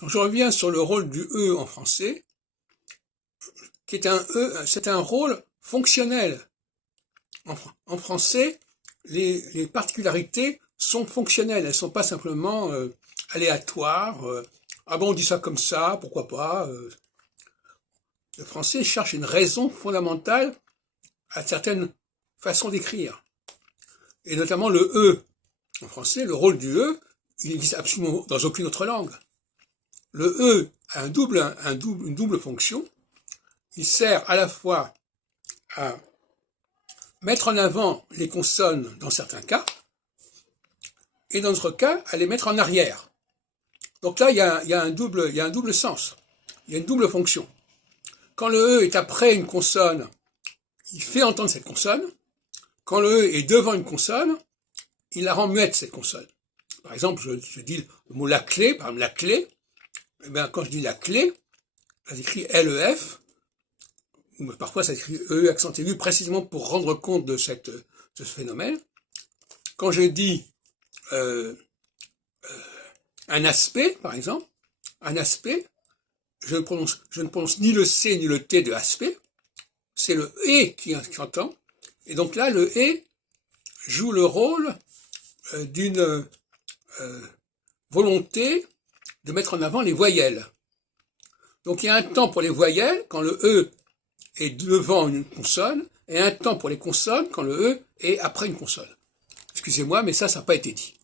Donc, je reviens sur le rôle du E en français, qui est un E, c'est un rôle fonctionnel. En français, les particularités sont fonctionnelles, elles ne sont pas simplement aléatoires. Ah bon, on dit ça comme ça, pourquoi pas. Le français cherche une raison fondamentale à certaines façons d'écrire. Et notamment le E. En français, le rôle du E, il n'existe absolument dans aucune autre langue. Le E a une double fonction. Il sert à la fois à mettre en avant les consonnes dans certains cas, et dans d'autres cas, à les mettre en arrière. Donc là, il y a un double sens. Il y a une double fonction. Quand le E est après une consonne, il fait entendre cette consonne. Quand le E est devant une consonne, il la rend muette, cette consonne. Par exemple, je dis le mot la clé, par exemple la clé. Eh bien, quand je dis la clé, ça s'écrit LEF, ou parfois ça s'écrit E accent aigu, précisément pour rendre compte de ce phénomène. Quand je dis un aspect, par exemple, un aspect, je ne prononce ni le C ni le T de aspect, c'est le E qui entend, et donc là, le E joue le rôle d'une volonté de mettre en avant les voyelles. Donc il y a un temps pour les voyelles quand le E est devant une consonne, et un temps pour les consonnes quand le E est après une consonne. Excusez-moi, mais ça n'a pas été dit.